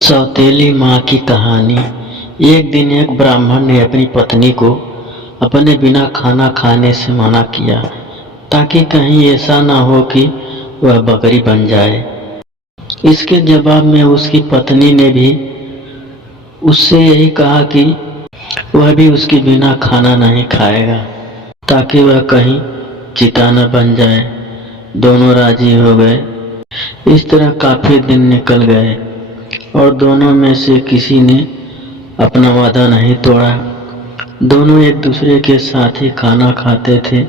सौतेली माँ की कहानी। एक दिन एक ब्राह्मण ने अपनी पत्नी को अपने बिना खाना खाने से मना किया ताकि कहीं ऐसा ना हो कि वह बकरी बन जाए। इसके जवाब में उसकी पत्नी ने भी उससे यही कहा कि वह भी उसके बिना खाना नहीं खाएगा ताकि वह कहीं चिता न बन जाए। दोनों राजी हो गए। इस तरह काफी दिन निकल गए और दोनों में से किसी ने अपना वादा नहीं तोड़ा। दोनों एक दूसरे के साथ ही खाना खाते थे,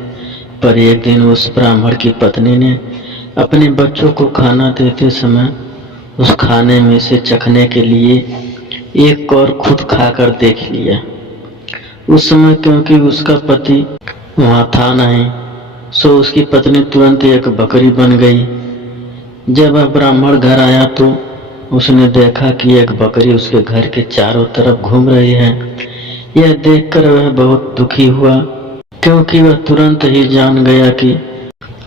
पर एक दिन उस ब्राह्मण की पत्नी ने अपने बच्चों को खाना देते समय उस खाने में से चखने के लिए एक और खुद खाकर देख लिया। उस समय क्योंकि उसका पति वहां था नहीं, सो उसकी पत्नी तुरंत एक बकरी बन गई। जब वह ब्राह्मण घर आया तो उसने देखा कि एक बकरी उसके घर के चारों तरफ घूम रही है। यह देखकर वह बहुत दुखी हुआ, क्योंकि वह तुरंत ही जान गया कि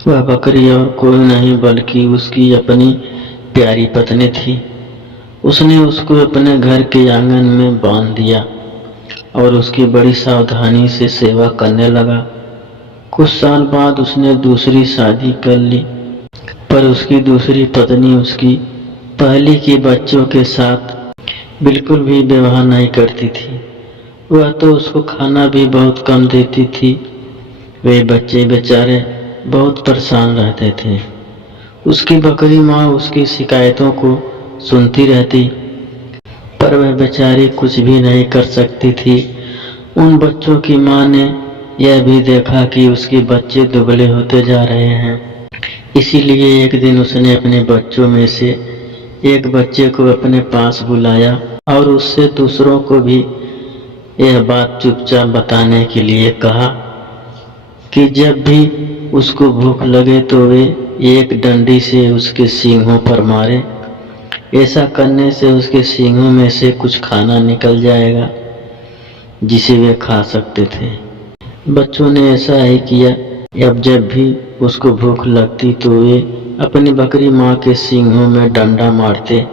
वह बकरी और कोई नहीं बल्कि उसकी अपनी प्यारी पत्नी थी। उसने उसको अपने घर के आंगन में बांध दिया और उसकी बड़ी सावधानी से सेवा करने लगा। कुछ साल बाद उसने दूसरी शादी कर ली, पर उसकी दूसरी पत्नी उसकी पहली के बच्चों के साथ बिल्कुल भी व्यवहार नहीं करती थी। वह तो उसको खाना भी बहुत कम देती थी। वे बच्चे बेचारे बहुत परेशान रहते थे। उसकी बकरी माँ उसकी शिकायतों को सुनती रहती, पर वह बेचारी कुछ भी नहीं कर सकती थी। उन बच्चों की माँ ने यह भी देखा कि उसके बच्चे दुबले होते जा रहे हैं। इसीलिए एक दिन उसने अपने बच्चों में से एक बच्चे को अपने पास बुलाया और उससे दूसरों को भी यह बात चुपचाप बताने के लिए कहा कि जब भी उसको भूख लगे तो वे एक डंडी से उसके सींगों पर मारे। ऐसा करने से उसके सींगों में से कुछ खाना निकल जाएगा जिसे वे खा सकते थे। बच्चों ने ऐसा ही किया। अब जब भी उसको भूख लगती तो वे अपनी बकरी माँ के सींगों में डंडा मारते।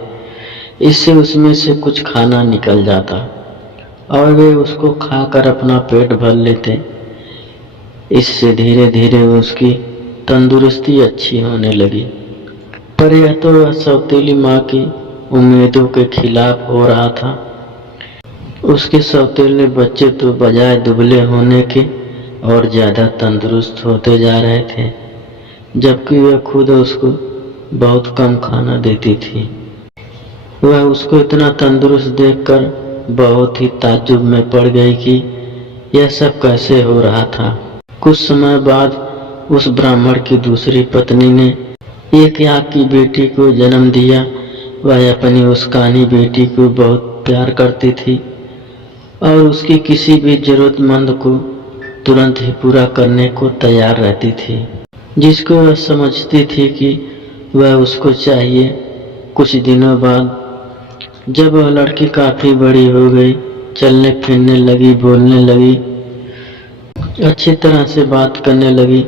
इससे उसमें से कुछ खाना निकल जाता और वे उसको खाकर अपना पेट भर लेते। इससे धीरे धीरे उसकी तंदुरुस्ती अच्छी होने लगी। पर यह तो सौतेली माँ की उम्मीदों के खिलाफ हो रहा था। उसके सौतेले बच्चे तो बजाय दुबले होने के और ज्यादा तंदुरुस्त होते जा रहे थे, जबकि वह खुद उसको बहुत कम खाना देती थी। वह उसको इतना तंदुरुस्त देखकर बहुत ही ताज्जुब में पड़ गई कि यह सब कैसे हो रहा था। कुछ समय बाद उस ब्राह्मण की दूसरी पत्नी ने एक याक की बेटी को जन्म दिया। वह अपनी उस कानी बेटी को बहुत प्यार करती थी और उसकी किसी भी जरूरतमंद को तुरंत ही पूरा करने को तैयार रहती थी, जिसको वह समझती थी कि वह उसको चाहिए। कुछ दिनों बाद जब वह लड़की काफी बड़ी हो गई, चलने फिरने लगी, बोलने लगी, अच्छी तरह से बात करने लगी,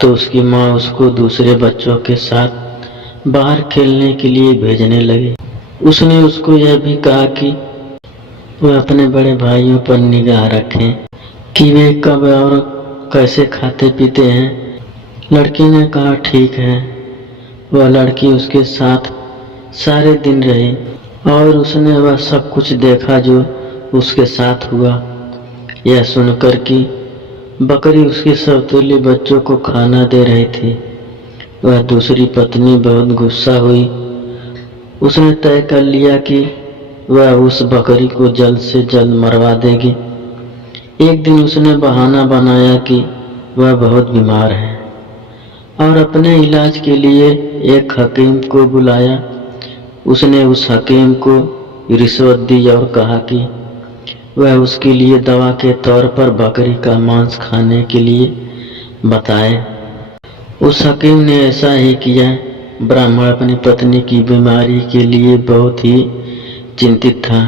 तो उसकी माँ उसको दूसरे बच्चों के साथ बाहर खेलने के लिए भेजने लगी। उसने उसको यह भी कहा कि वह अपने बड़े भाइयों पर निगाह रखें कि वे कब और कैसे खाते पीते हैं। लड़की ने कहा ठीक है। वह लड़की उसके साथ सारे दिन रही और उसने वह सब कुछ देखा जो उसके साथ हुआ। यह सुनकर कि बकरी उसके सौतेले बच्चों को खाना दे रही थी, वह दूसरी पत्नी बहुत गुस्सा हुई। उसने तय कर लिया कि वह उस बकरी को जल्द से जल्द मरवा देगी। एक दिन उसने बहाना बनाया कि वह बहुत बीमार है और अपने इलाज के लिए एक हकीम को बुलाया। उसने उस हकीम को रिश्वत दी और कहा कि वह उसके लिए दवा के तौर पर बकरी का मांस खाने के लिए बताए। उस हकीम ने ऐसा ही किया। ब्राह्मण अपनी पत्नी की बीमारी के लिए बहुत ही चिंतित था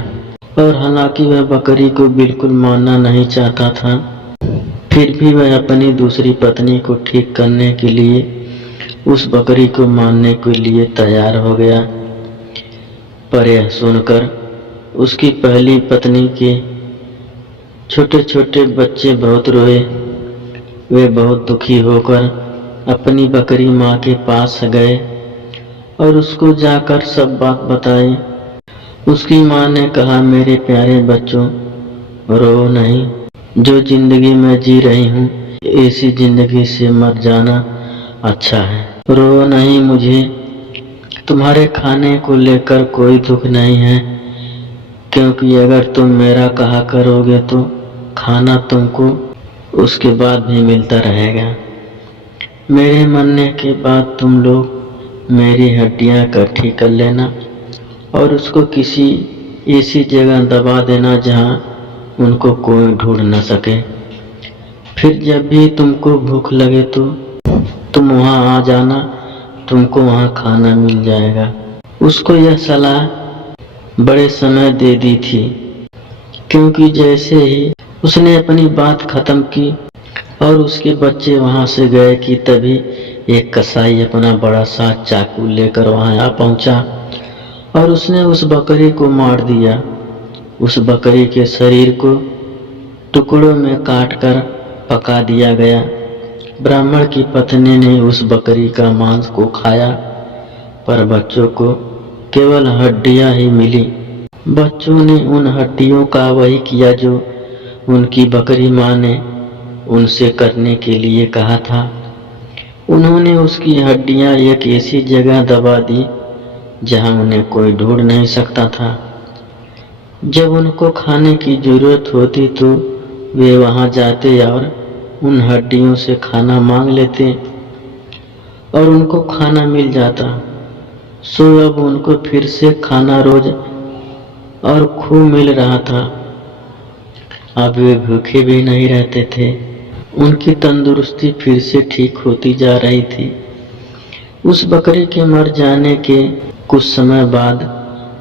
और हालांकि वह बकरी को बिल्कुल मारना नहीं चाहता था, फिर भी वह अपनी दूसरी पत्नी को ठीक करने के लिए उस बकरी को मारने के लिए तैयार हो गया। पर यह सुनकर उसकी पहली पत्नी के छोटे छोटे बच्चे बहुत रोए। वे बहुत दुखी होकर अपनी बकरी माँ के पास गए और उसको जाकर सब बात बताई। उसकी माँ ने कहा, मेरे प्यारे बच्चों, रो नहीं। जो जिंदगी मैं जी रही हूँ, ऐसी जिंदगी से मर जाना अच्छा है। रो नहीं, मुझे तुम्हारे खाने को लेकर कोई दुख नहीं है, क्योंकि अगर तुम मेरा कहा करोगे तो खाना तुमको उसके बाद भी मिलता रहेगा। मेरे मरने के बाद तुम लोग मेरी हड्डियां इकट्ठी कर लेना और उसको किसी ऐसी जगह दबा देना जहां उनको कोई ढूंढ न सके। फिर जब भी तुमको भूख लगे तो तुम वहां आ जाना, तुमको वहां खाना मिल जाएगा। उसको यह सलाह बड़े समय दे दी थी, क्योंकि जैसे ही उसने अपनी बात खत्म की और उसके बच्चे वहां से गए कि तभी एक कसाई अपना बड़ा सा चाकू लेकर वहां आ पहुंचा और उसने उस बकरी को मार दिया। उस बकरी के शरीर को टुकड़ों में काटकर पका दिया गया। ब्राह्मण की पत्नी ने उस बकरी का मांस को खाया, पर बच्चों को केवल हड्डियां ही मिली। बच्चों ने उन हड्डियों का वही किया जो उनकी बकरी माँ ने उनसे करने के लिए कहा था। उन्होंने उसकी हड्डियां एक ऐसी जगह दबा दी जहां उन्हें कोई ढूंढ नहीं सकता था। जब उनको खाने की जरूरत होती तो वे वहां जाते और उन हड्डियों से खाना मांग लेते और उनको खाना मिल जाता। सो अब उनको फिर से खाना रोज और खूब मिल रहा था। अब वे भूखे भी नहीं रहते थे। उनकी तंदुरुस्ती फिर से ठीक होती जा रही थी। उस बकरी के मर जाने के कुछ समय बाद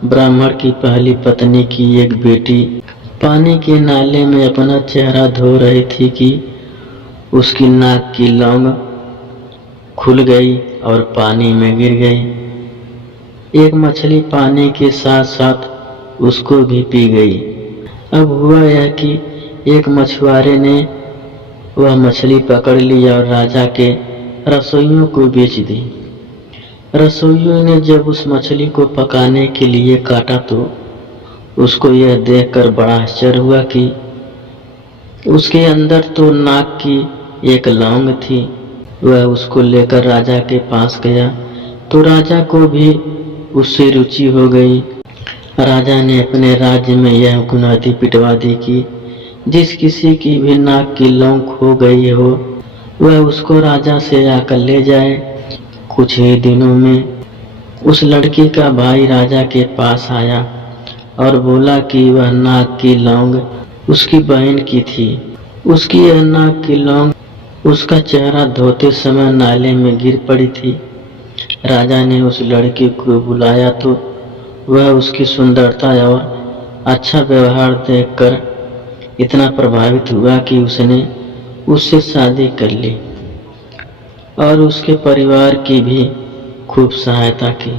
ब्राह्मण की पहली पत्नी की एक बेटी पानी के नाले में अपना चेहरा धो रही थी कि उसकी नाक की लौंग खुल गई और पानी में गिर गई। एक मछली पानी के साथ साथ उसको भी पी गई। अब हुआ यह कि एक मछुआरे ने वह मछली पकड़ ली और राजा के रसोइयों को बेच दी। रसोइयों ने जब उस मछली को पकाने के लिए काटा तो उसको यह देखकर बड़ा आश्चर्य हुआ कि उसके अंदर तो नाक की एक लौंग थी। वह उसको लेकर राजा के पास गया तो राजा को भी उससे रुचि हो गई। राजा ने अपने राज्य में यह गुनादी पिटवा दी कि जिस किसी की भी नाक की लौंग खो गई हो वह उसको राजा से आकर ले जाए। कुछ ही दिनों में उस लड़की का भाई राजा के पास आया और बोला कि वह नाक की लौंग उसकी बहन की थी। उसकी यह नाक की लौंग उसका चेहरा धोते समय नाले में गिर पड़ी थी। राजा ने उस लड़की को बुलाया तो वह उसकी सुंदरता और अच्छा व्यवहार देखकर इतना प्रभावित हुआ कि उसने उससे शादी कर ली और उसके परिवार की भी खूब सहायता की।